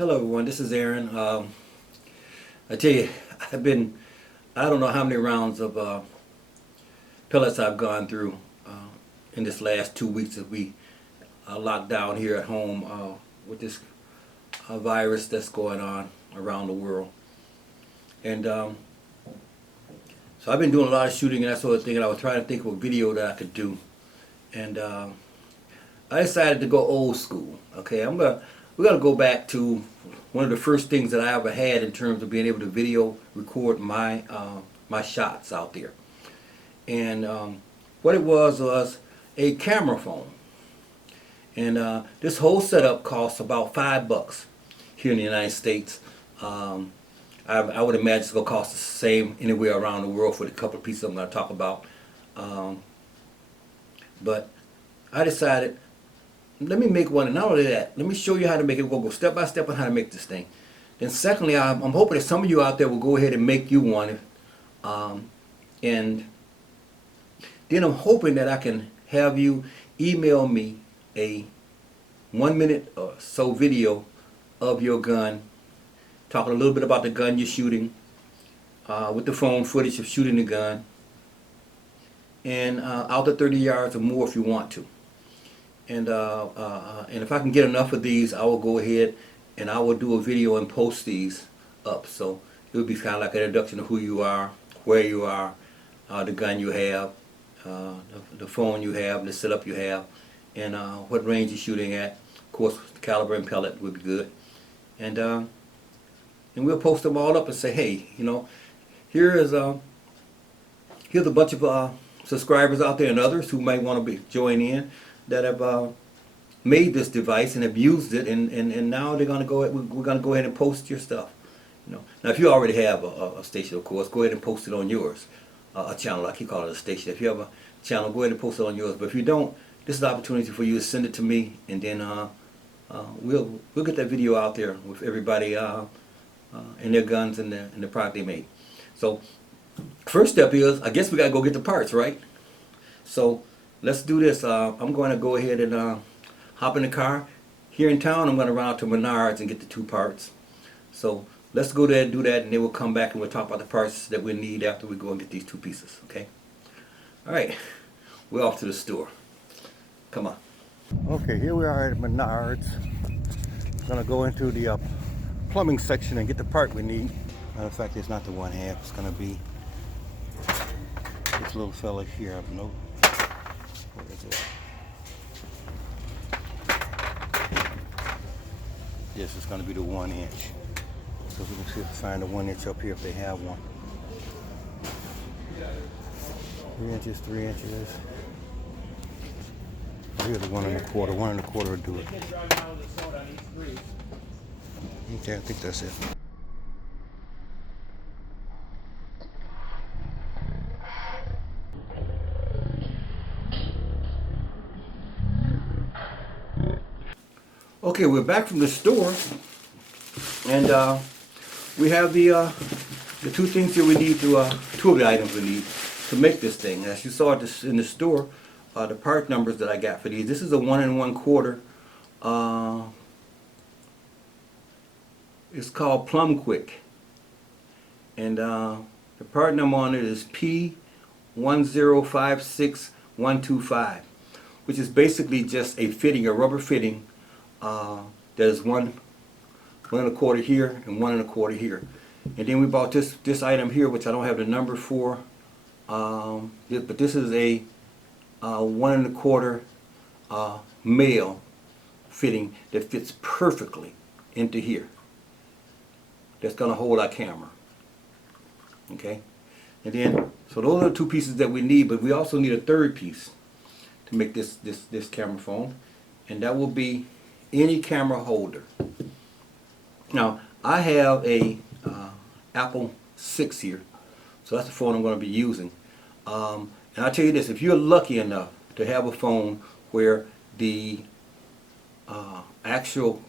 Hello everyone, this is Aaron. I tell you, I don't know how many rounds of pellets I've gone through in this last 2 weeks that we locked down here at home with this virus that's going on around the world. And so I've been doing a lot of shooting and that sort of thing, and I was trying to think of a video that I could do. And I decided to go old school. Okay, we're gonna go back to one of the first things that I ever had in terms of being able to video record my shots out there. And what it was a camera phone. And this whole setup costs about $5 here in the United States. I would imagine it's gonna cost the same anywhere around the world for the couple of pieces I'm gonna talk about. But I decided, let me make one, and not only that, let me show you how to make it. We'll go step by step on how to make this thing. Then secondly, I'm hoping that some of you out there will go ahead and make you one. And then I'm hoping that I can have you email me a 1 minute or so video of your gun, talking a little bit about the gun you're shooting, with the phone footage of shooting the gun, and out to 30 yards or more if you want to. And if I can get enough of these, I will go ahead and I will do a video and post these up. So it would be kind of like an introduction to who you are, where you are, the gun you have, the phone you have, the setup you have, and what range you're shooting at. Of course, the caliber and pellet would be good. And we'll post them all up and say, hey, you know, here's a bunch of subscribers out there and others who might want to join in, that have made this device and have used it, and now they're gonna go. We're gonna go ahead and post your stuff. You know, now if you already have a station, of course, go ahead and post it on yours. A channel, I keep calling it a station. If you have a channel, go ahead and post it on yours. But if you don't, this is an opportunity for you to send it to me, and then we'll get that video out there with everybody and their guns and the product they made. So first step is, I guess we gotta go get the parts, right? So let's do this. I'm going to go ahead and hop in the car. Here in town, I'm going to run out to Menards and get the 2 parts. So let's go there and do that, and then we'll come back and we'll talk about the parts that we need after we go and get these 2 pieces. Okay? Alright, we're off to the store. Come on. Okay, here we are at Menards. Going to go into the plumbing section and get the part we need. Matter of fact, it's not the 1/2. It's going to be this little fella here. I know. What is it? Yes, it's going to be the 1 inch. So we can see if we find the 1 inch up here if they have one. 3 inches, 3 inches. Here's the 1 1/4. 1 1/4 will do it. Okay, I think that's it. Okay, we're back from the store, and we have the 2 things that we need to 2 of the items we need to make this thing. As you saw this in the store, the part numbers that I got for these. This is a 1 1/4. It's called Plum Quick, and the part number on it is P1056125, which is basically just a fitting, a rubber fitting. There's 1 1/4 here and 1 1/4 here, and then we bought this item here, which I don't have the number for, but this is a 1 1/4 male fitting that fits perfectly into here. That's gonna hold our camera. Okay, and then so those are the 2 pieces that we need, but we also need a 3rd piece to make this camera phone, and that will be any camera holder. Now I have a Apple 6 here, so that's the phone I'm going to be using. And I'll tell you this: if you're lucky enough to have a phone where the actual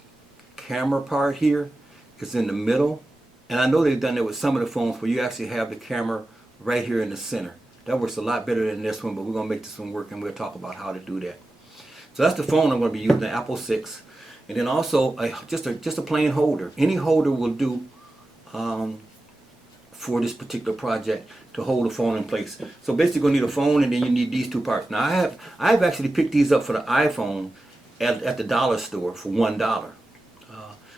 camera part here is in the middle, and I know they've done that with some of the phones where you actually have the camera right here in the center. That works a lot better than this one, but we're going to make this one work, and we'll talk about how to do that. So that's the phone I'm going to be using, the Apple 6. And then also just a plain holder. Any holder will do for this particular project to hold the phone in place. So basically, you're gonna need a phone, and then you need these two parts. Now I've actually picked these up for the iPhone at the dollar store for $1.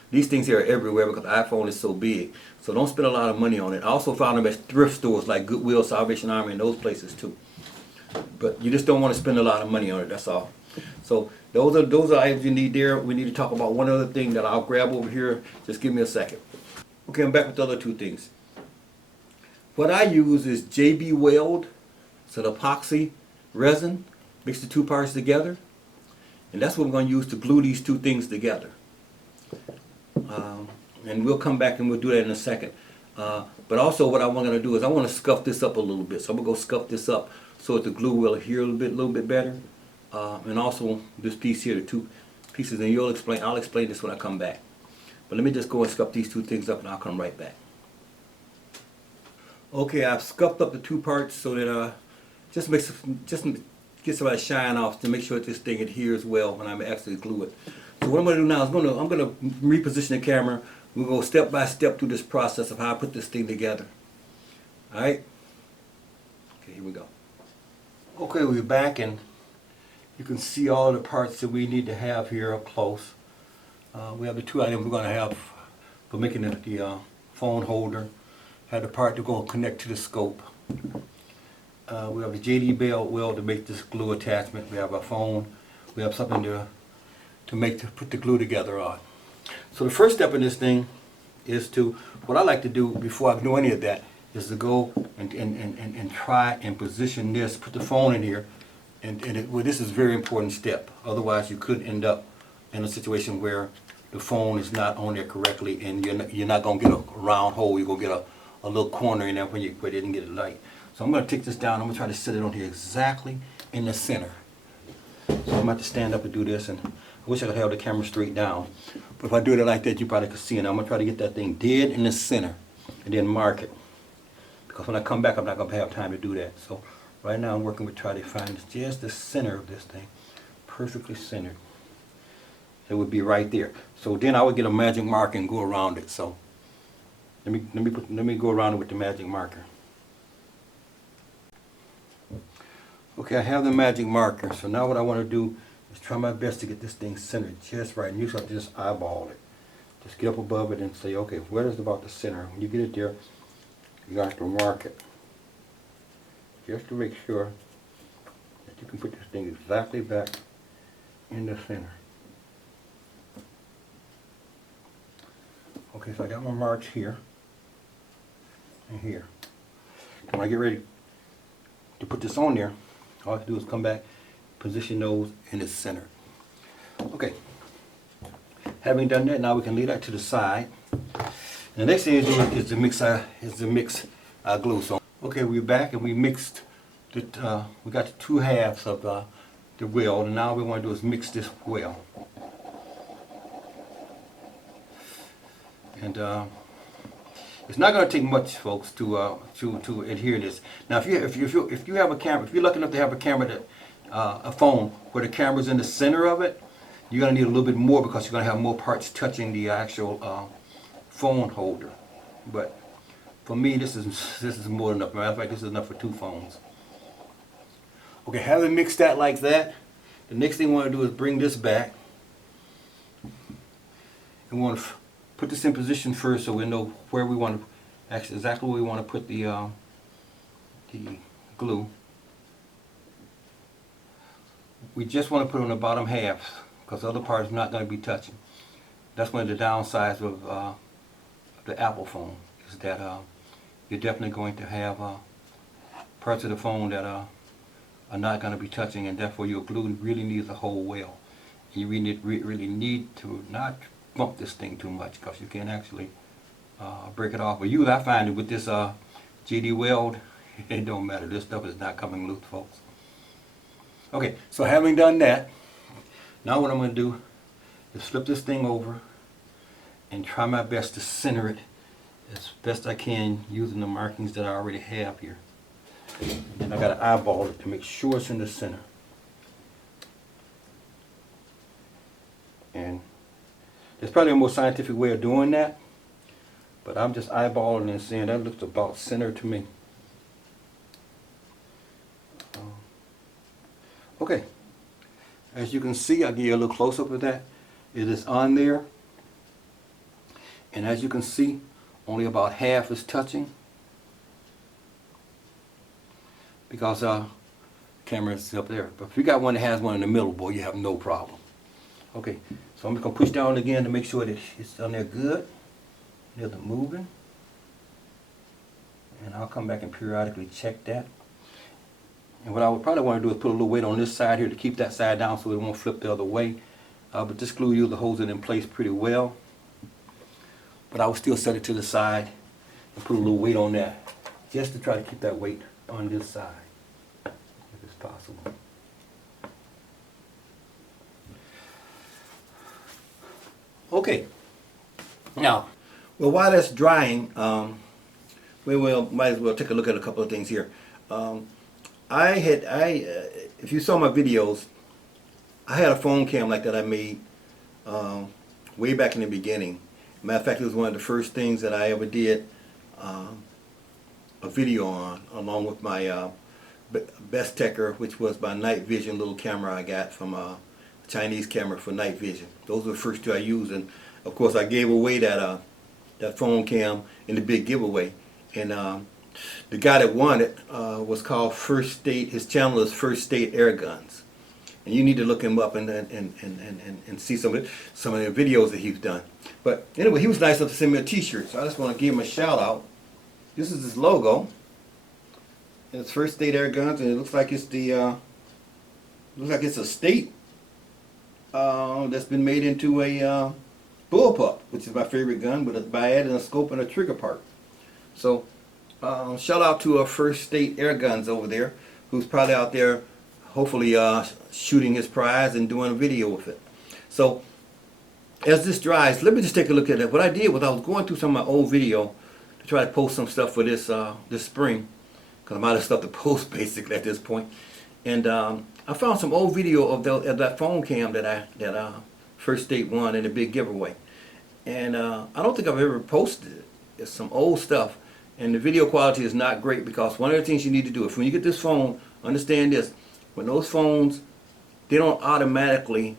These things here are everywhere because the iPhone is so big. So don't spend a lot of money on it. I also found them at thrift stores like Goodwill, Salvation Army, and those places too. But you just don't want to spend a lot of money on it, that's all. So those are items you need there. We need to talk about one other thing that I'll grab over here. Just give me a second. Okay, I'm back with the other two things. What I use is JB Weld. It's an epoxy resin. Mix the two parts together. And that's what we're going to use to glue these two things together. And we'll come back and we'll do that in a second. But also what I'm going to do is I want to scuff this up a little bit. So I'm going to go scuff this up so that the glue will adhere a little bit better. And also this piece here, the two pieces, and I'll explain this when I come back. But let me just go and scuff these two things up and I'll come right back. Okay, I've scuffed up the two parts so that just get some of that shine off to make sure that this thing adheres well when I actually glue it. So what I'm going to do now is I'm going to reposition the camera. We'll go step by step through this process of how I put this thing together. Alright? Okay, here we go. Okay, we're back, and you can see all the parts that we need to have here up close. We have the two items we're going to have for making the phone holder. Have the part to go connect to the scope. We have the JD Weld to make this glue attachment. We have our phone. We have something to put the glue together on. So the first step in this thing is what I like to do before I do any of that is to go and try and position this, put the phone in here, well, this is a very important step. Otherwise you could end up in a situation where the phone is not on there correctly, and you're not going to get a round hole. You're going to get a little corner in there where you didn't get it light. So I'm going to take this down. I'm going to try to set it on here exactly in the center. So I'm going to have to stand up and do this, and I wish I could have the camera straight down. But if I do it like that, you probably could see it. I'm going to try to get that thing dead in the center and then mark it. Because when I come back, I'm not going to have time to do that. So right now I'm working with trying to find just the center of this thing. Perfectly centered. It would be right there. So then I would get a magic marker and go around it. So let me go around it with the magic marker. Okay, I have the magic marker. So now what I want to do is try my best to get this thing centered just right. And you just have to just eyeball it. Just get up above it and say, okay, where is about the center? When you get it there, you have to mark it. Just to make sure that you can put this thing exactly back in the center. Okay, so I got my marks here and here. When I get ready to put this on there, all I have to do is come back, position those in the center. Okay, having done that, now we can lay that to the side. And the next thing to do is to mix our glue. So, okay, we're back and we mixed the, we got the two halves of the weld, and now what we want to do is mix this well. And it's not going to take much, folks, to adhere this. Now, if you have a camera, if you're lucky enough to have a camera that a phone where the camera's in the center of it, you're going to need a little bit more because you're going to have more parts touching the actual phone holder. But for me, this is more than enough. Matter of fact, this is enough for two phones. Okay, having mixed that like that, the next thing we want to do is bring this back. And we want to put this in position first so we know where we want to, actually exactly where we want to put the glue. We just want to put it on the bottom half because the other part is not going to be touching. That's one of the downsides of the Apple phone, is that you're definitely going to have parts of the phone that are not going to be touching, and therefore your glue really needs to hold well. You really need to not bump this thing too much because you can actually break it off. But usually I find that with this JD Weld, it don't matter. This stuff is not coming loose, folks. Okay, so having done that, now what I'm going to do is flip this thing over and try my best to center it as best I can using the markings that I already have here. And then I got to eyeball it to make sure it's in the center. And There's probably a more scientific way of doing that, but I'm just eyeballing and saying that looks about center to me. Okay, as you can see, I'll give you a little close-up of that. It is on there, and as you can see, only about half is touching because camera is up there. But if you got one that has one in the middle, boy, you have no problem. Okay, so I'm just gonna push down again to make sure that it's on there good. There's it moving, and I'll come back and periodically check that. And what I would probably want to do is put a little weight on this side here to keep that side down so it won't flip the other way. But this glue usually holds it in place pretty well. But I would still set it to the side and put a little weight on that just to try to keep that weight on this side if it's possible. Okay. Now, well, while that's drying, we might as well take a look at a couple of things here. If you saw my videos, I had a phone cam like that I made way back in the beginning. Matter of fact, it was one of the first things that I ever did a video on, along with my Best Techer, which was my night vision little camera I got from a Chinese camera for night vision. Those were the first two I used, and of course I gave away that phone cam in the big giveaway. And the guy that won it was called First State. His channel is First State Air Guns, and you need to look him up and see some of the videos that he's done. But anyway, he was nice enough to send me a T-shirt, so I just want to give him a shout out. This is his logo. And it's First State Air Guns, and it looks like it's a state that's been made into a bullpup, which is my favorite gun, by adding a scope and a trigger part. So shout out to First State Air Guns over there, who's probably out there hopefully shooting his prize and doing a video with it. So as this dries, let me just take a look at it. What I did was I was going through some of my old video to try to post some stuff for this this spring, because I'm out of stuff to post basically at this point. And I found some old video of that phone cam that First State won in a big giveaway. And I don't think I've ever posted it. It's some old stuff, and the video quality is not great, because one of the things you need to do is when you get this phone, understand this: when those phones, they don't automatically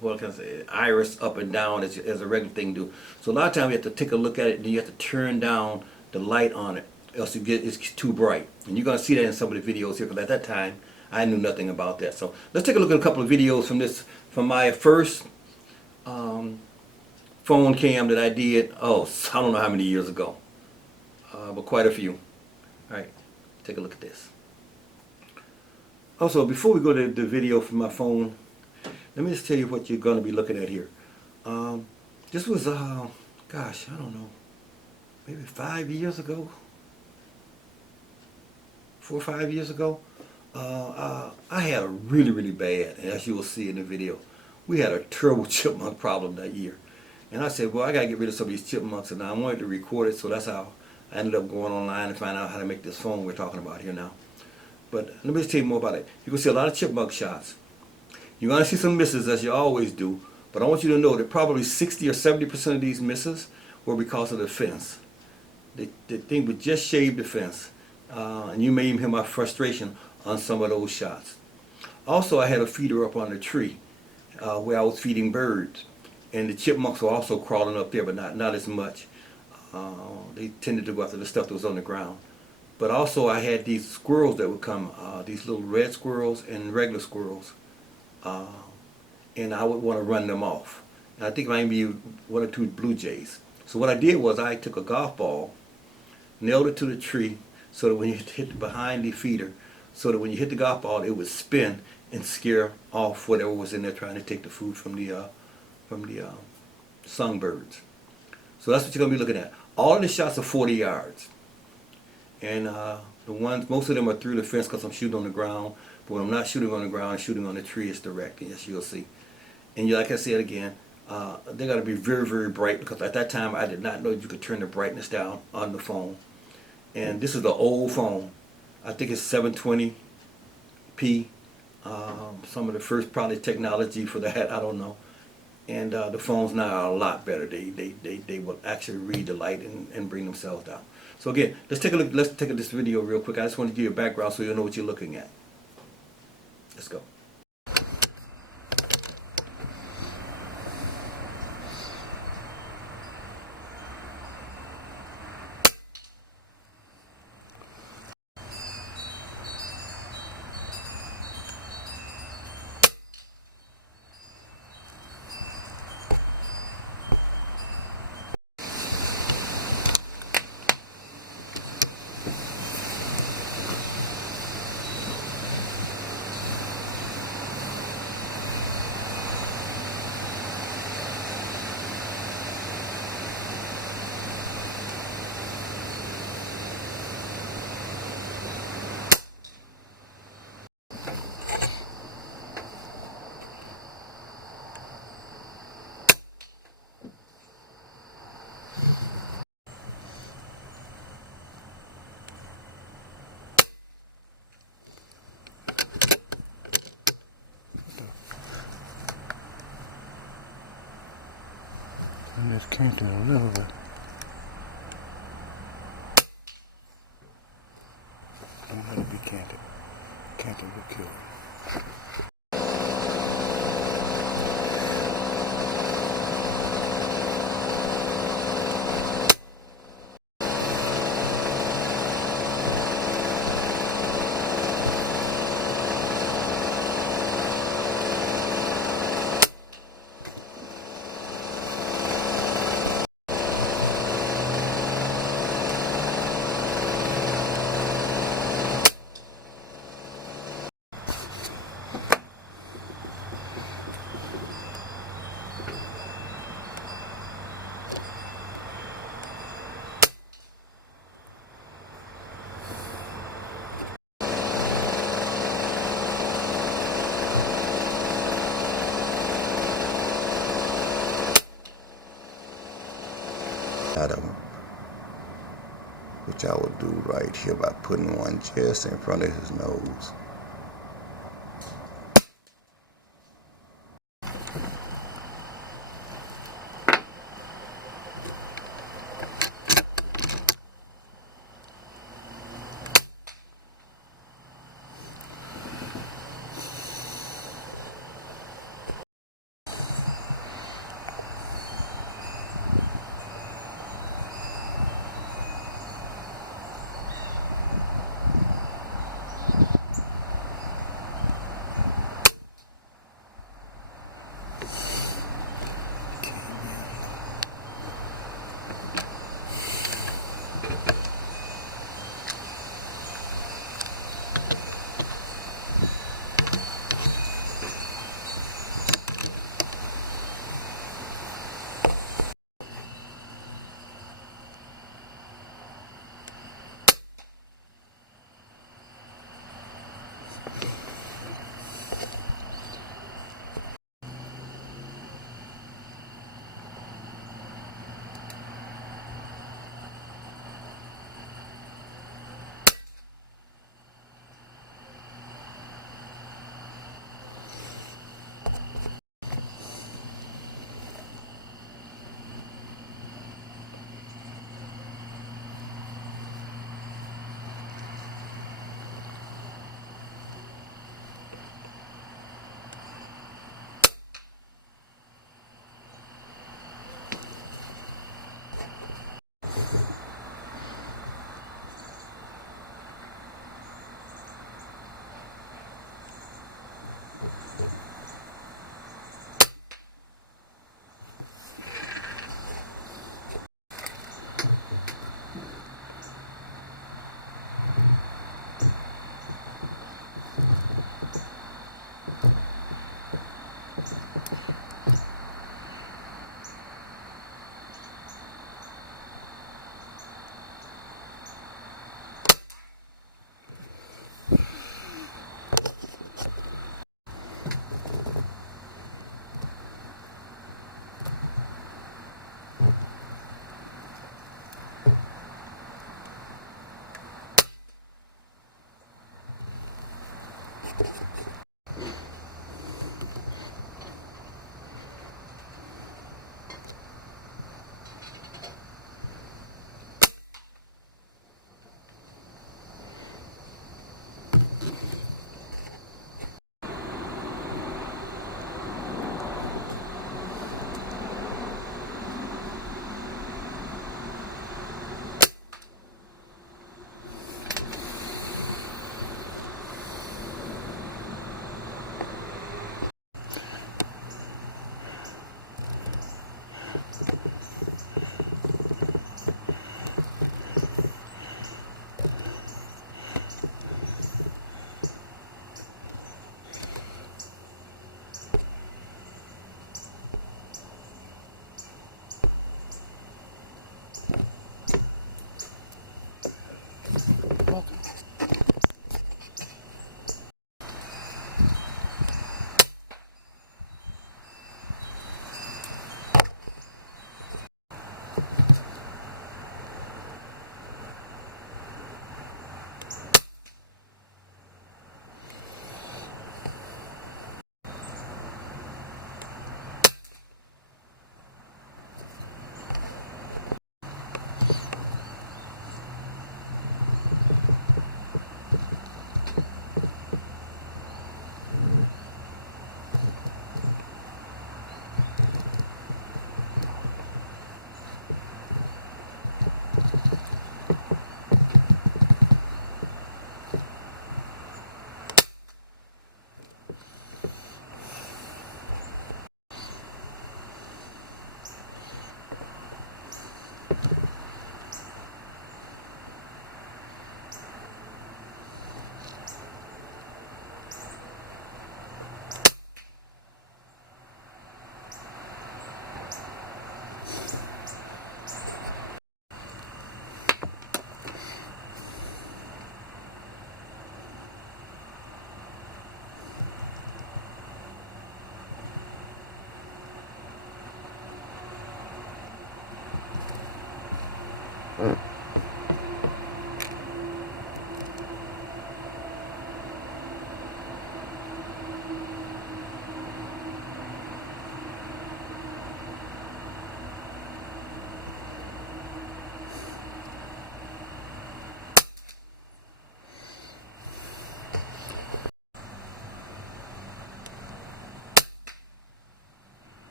what can I say, iris up and down as a regular thing do. So a lot of times you have to take a look at it, and you have to turn down the light on it, else it's too bright. And you're going to see that in some of the videos here, because at that time I knew nothing about that. So let's take a look at a couple of videos from my first phone cam that I did, I don't know how many years ago, but quite a few. Alright, take a look at this. Also, before we go to the video from my phone, let me just tell you what you're going to be looking at here. This was, gosh, I don't know, maybe 5 years ago, 4 or 5 years ago. I had a really, really bad, and as you will see in the video, we had a terrible chipmunk problem that year. And I said, well, I got to get rid of some of these chipmunks, and I wanted to record it, so that's how I ended up going online and find out how to make this phone we're talking about here now. But let me just tell you more about it. You can see a lot of chipmunk shots. You're going to see some misses, as you always do, but I want you to know that probably 60 or 70% of these misses were because of the fence. The thing would just shave the fence, and you may even hear my frustration on some of those shots. Also, I had a feeder up on the tree where I was feeding birds. And the chipmunks were also crawling up there, but not as much. They tended to go after the stuff that was on the ground. But also I had these squirrels that would come, these little red squirrels and regular squirrels. And I would want to run them off. And I think maybe 1 or 2 blue jays. So what I did was I took a golf ball, nailed it to the tree, so that when you hit behind the feeder, so that when you hit the golf ball, it would spin and scare off whatever was in there trying to take the food from the songbirds. So that's what you're going to be looking at. All of the shots are 40 yards. And the ones, most of them are through the fence because I'm shooting on the ground. But when I'm not shooting on the ground, I'm shooting on the tree, it's direct, as you'll see. And like I said again, they got to be very, very bright, because at that time I did not know you could turn the brightness down on the phone. And this is the old phone. I think it's 720p. Some of the first probably technology for that, I don't know. And the phones now are a lot better. They will actually read the light and bring themselves down. So again, let's take a look. Let's take this video real quick. I just want to give you a background so you'll know what you're looking at. Let's go. I just canted a little bit. Don't let it be canted. Canted will kill it. Out of him, which I will do right here by putting one just in front of his nose.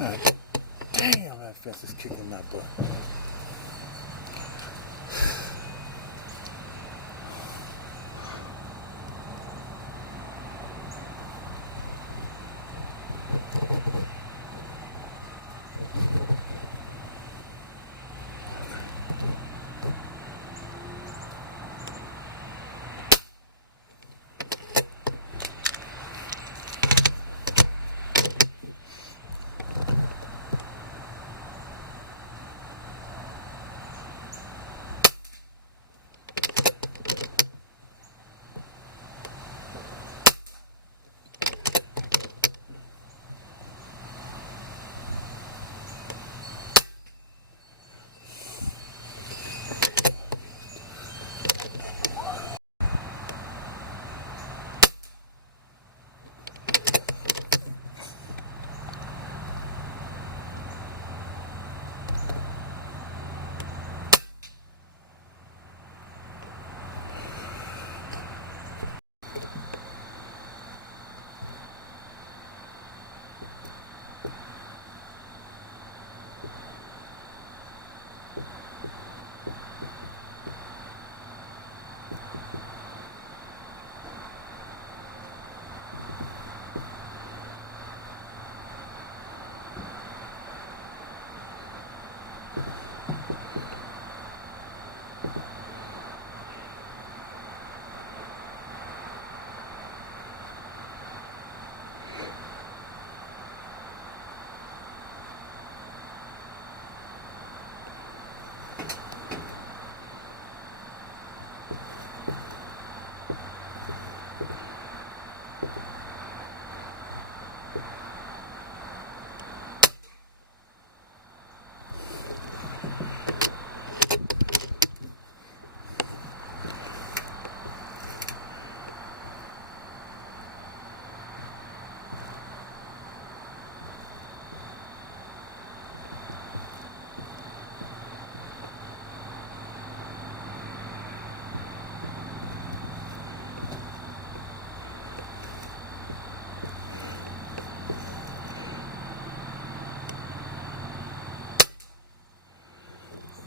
God damn, that fence is kicking my butt.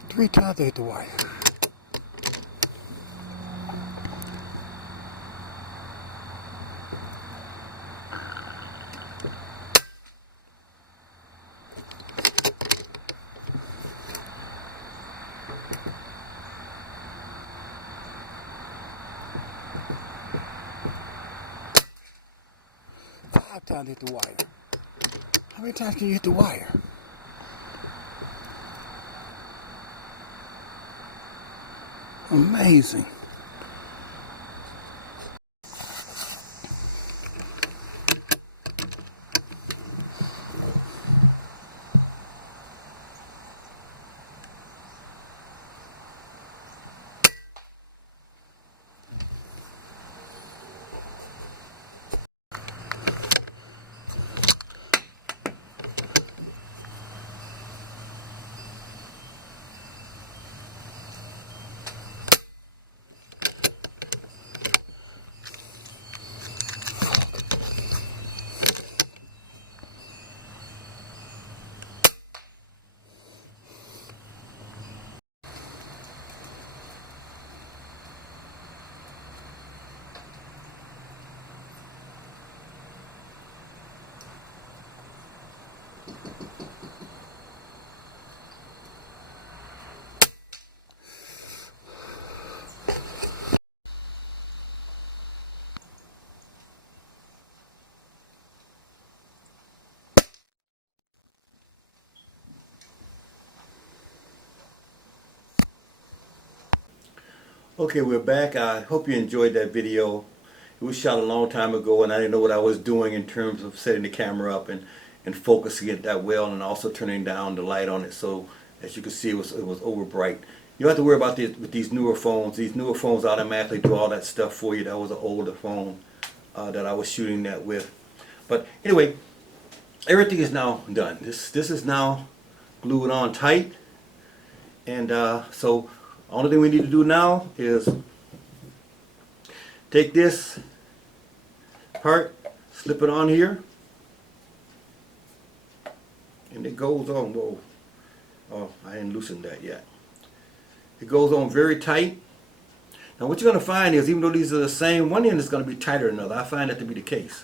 Three times I hit the wire. 5 times I hit the wire. How many times can you hit the wire? Amazing. Okay, we're back. I hope you enjoyed that video. It was shot a long time ago and I didn't know what I was doing in terms of setting the camera up and focusing it that well, and also turning down the light on it, so as you can see it was over bright. You don't have to worry about this with these newer phones. These newer phones automatically do all that stuff for you. That was an older phone that I was shooting that with. But anyway, everything is now done. This is now glued on tight, and so only thing we need to do now is take this part, slip it on here, And it goes on, whoa, oh, I didn't loosen that yet. It goes on very tight. Now what you're going to find is, even though these are the same, one end is going to be tighter than another. I find that to be the case.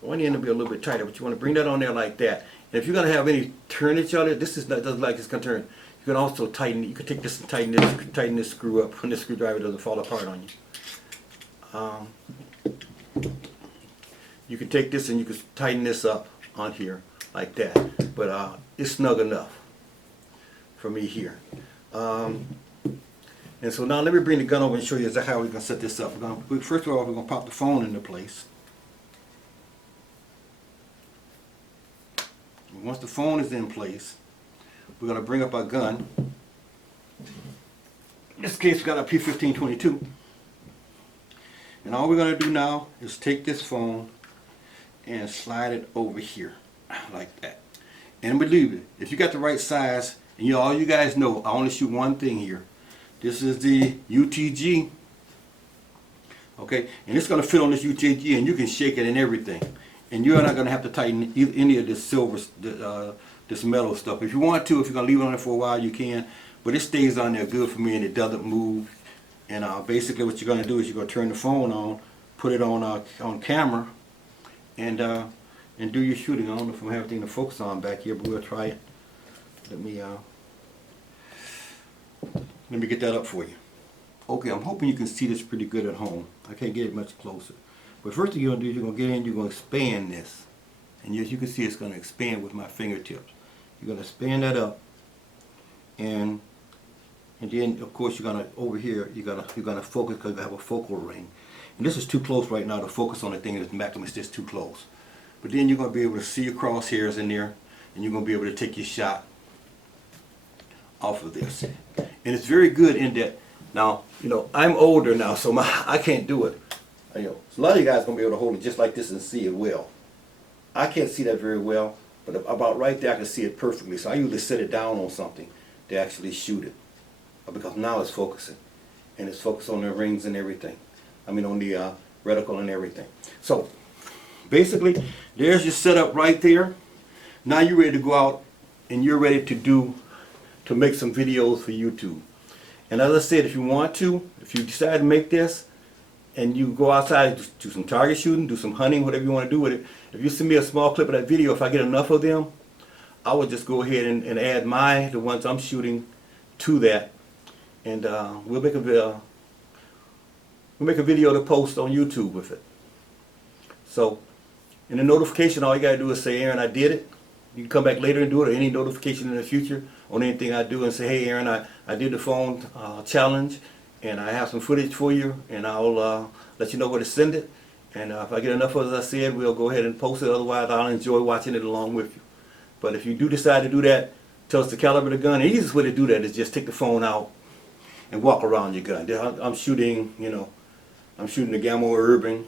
One end will be a little bit tighter, but you want to bring that on there like that. And if you're going to have any turnage on it, this is not, doesn't like it's going to turn. You can also tighten it. You can take this and tighten this screw up when this screwdriver doesn't fall apart on you. You can take this and you can tighten this up on here like that. But it's snug enough for me here. And so now let me bring the gun over and show you exactly how we're going to set this up. First of all, we're going to pop the phone into place. And once the phone is in place, we're going to bring up our gun. In this case, we've got a P1522. And all we're going to do now is take this phone and slide it over here, like that. And believe it, if you got the right size, and all you guys know, I only shoot one thing here. This is the UTG. Okay, and it's going to fit on this UTG, and you can shake it and everything. And you're not going to have to tighten any of this silver, this metal stuff. If you want to, if you're going to leave it on there for a while, you can. But it stays on there good for me, and it doesn't move. And basically what you're going to do is you're going to turn the phone on, put it on camera, and do your shooting. I don't know if I'm having anything to focus on back here, but we'll try it. Let me get that up for you. Okay, I'm hoping you can see this pretty good at home. I can't get it much closer. But first thing you're going to do is you're going to get in, you're going to expand this. And as you can see, it's going to expand with my fingertips. You're going to expand that up. And then, of course, you're going to, over here, you're going to focus because you have a focal ring. And this is too close right now to focus on the thing. It's just too close. But then you're going to be able to see your crosshairs in there. And you're going to be able to take your shot off of this. And it's very good in that, now, I'm older now, so I can't do it. So a lot of you guys are going to be able to hold it just like this and see it well. I can't see that very well, but about right there I can see it perfectly. So I usually set it down on something to actually shoot it. Because now it's focusing. And it's focused on the rings and everything. On the reticle and everything. So, basically, there's your setup right there. Now you're ready to go out and you're ready to make some videos for YouTube. And as I said, if you decide to make this and you go outside and do some target shooting, do some hunting, whatever you want to do with it, if you send me a small clip of that video, if I get enough of them, I would just go ahead and add the ones I'm shooting to that. And we'll make a video to post on YouTube with it. So, in the notification, all you got to do is say, Aaron, I did it. You can come back later and do it, or any notification in the future on anything I do, and say, hey Aaron, I did the phone challenge, and I have some footage for you, and I'll let you know where to send it. And if I get enough of it, as I said, we'll go ahead and post it. Otherwise, I'll enjoy watching it along with you. But if you do decide to do that, tell us the caliber of the gun. The easiest way to do that is just take the phone out and walk around your gun. I'm shooting, I'm shooting a Gamma Urban,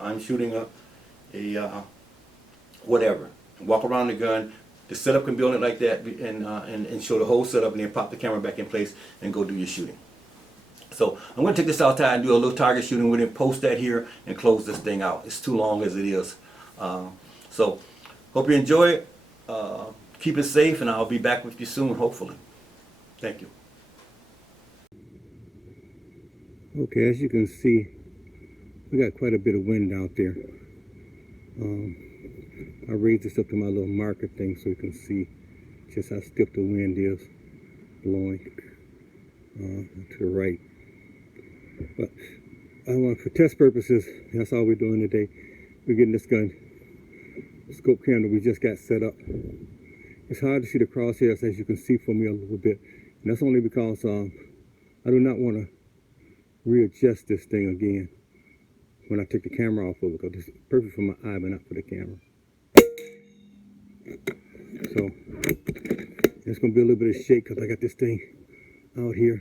I'm shooting a whatever. Walk around the gun. The setup can be on it like that, and show the whole setup, and then pop the camera back in place and go do your shooting. So I'm going to take this outside and do a little target shooting with it, post that here, and close this thing out. It's too long as it is. So hope you enjoy it. Keep it safe, and I'll be back with you soon, hopefully. Thank you. Okay, as you can see, we got quite a bit of wind out there. I raised this up to my little marker thing so you can see just how stiff the wind is blowing to the right. But for test purposes, that's all we're doing today. We're getting this gun, the Scopecam that we just got set up. It's hard to see the crosshairs, as you can see for me a little bit. And that's only because I do not want to readjust this thing again when I take the camera off of it, because it's perfect for my eye but not for the camera. So there's going to be a little bit of shake because I got this thing out here.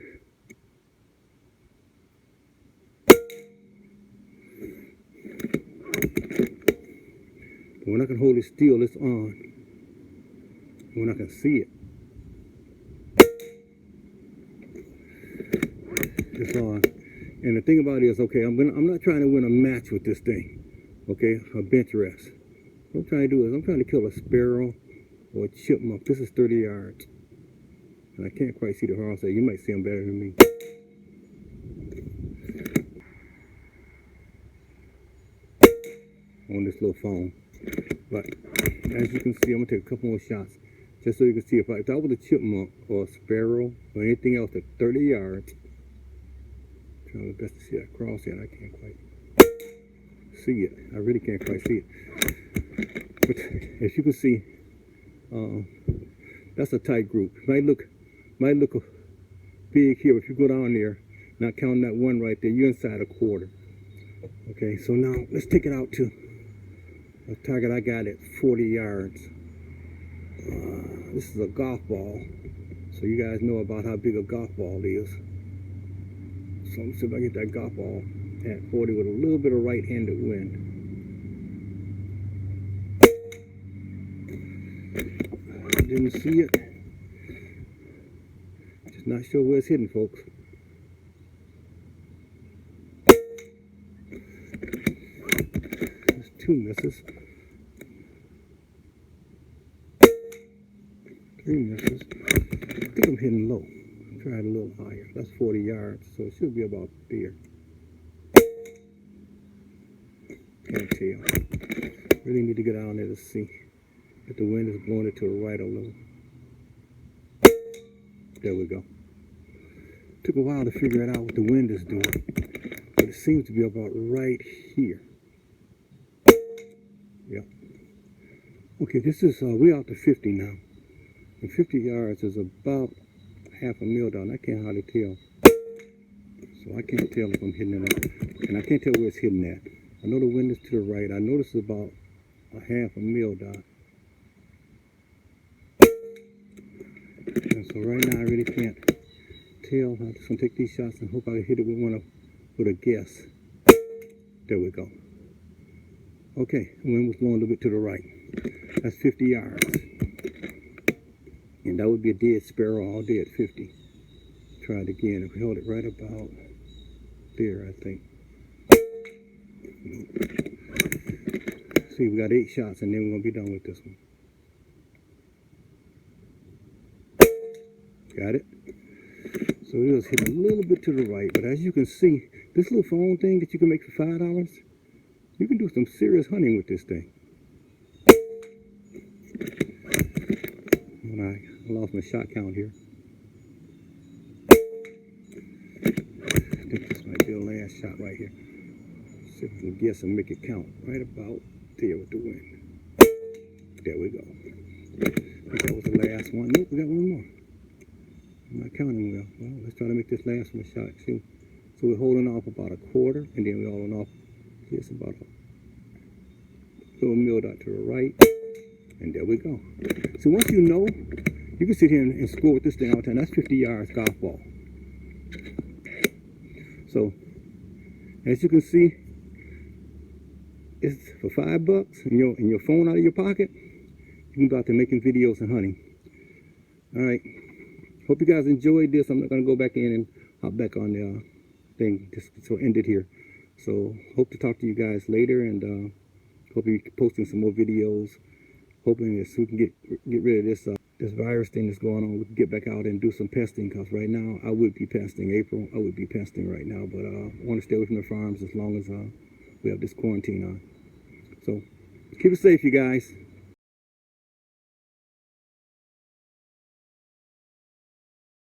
But when I can hold it still, it's on. When I can see it, it's on. And the thing about it is, okay, I'm not trying to win a match with this thing, okay, a bench rest. What I'm trying to do is I'm trying to kill a sparrow or a chipmunk. This is 30 yards. And I can't quite see the horse there. You might see him better than me. On this little phone. But as you can see, I'm going to take a couple more shots. Just so you can see if I was a chipmunk or a sparrow or anything else at 30 yards. I'm trying my best to see that cross here. I can't quite see it. I really can't quite see it. But as you can see, that's a tight group. Might look big here. If you go down there, not counting that one right there, you're inside a quarter. Okay, so now let's take it out to a target I got at 40 yards. This is a golf ball, so you guys know about how big a golf ball is. So let's see if I get that golf ball at 40 with a little bit of right-handed wind. Didn't see it. Just not sure where it's hitting, folks. There's 2 misses. 3 misses. I think I'm hitting low. Try it a little higher. That's 40 yards, so it should be about there. Can't tell. Really need to get down there to see if the wind is blowing it to the right a little. There we go. Took a while to figure it out what the wind is doing, but it seems to be about right here. Yep. Okay, this is we out to 50 now. And 50 yards is about half a mil down. I can't hardly tell. So I can't tell if I'm hitting it up. And I can't tell where it's hitting at. I know the wind is to the right. I know this is about a half a mil down. And so right now I really can't tell. I'm just gonna take these shots and hope I can hit it with a guess. There we go. Okay, the wind was blowing a little bit to the right. That's 50 yards. And that would be a dead sparrow all day at 50. Try it again. If we held it right about there, I think. See, we got 8 shots and then we're going to be done with this one. Got it? So it was hitting a little bit to the right, but as you can see, this little phone thing that you can make for $5, you can do some serious hunting with this thing. I lost my shot count here. I think this might be the last shot right here. See if we can guess and make it count. Right about there with the wind. There we go. I think that was the last one. Nope, we got one more. I'm not counting well. Well, let's try to make this last one shot. See? So we're holding off about a quarter, and then we're holding off just about a little mil dot to the right. And there we go. So once you know, you can sit here and score with this thing all the time. That's 50 yards golf ball. So, as you can see, it's for $5 and your phone out of your pocket. You can go out there making videos and hunting. All right. Hope you guys enjoyed this. I'm not going to go back in and hop back on the thing. Just so end it here. So, hope to talk to you guys later, and hope you're posting some more videos. Hoping that we can get rid of this this virus thing that's going on. We can get back out and do some pesting, because right now I would be pesting. April, I would be pesting right now, but I want to stay away from the farms as long as we have this quarantine on. So keep it safe, you guys.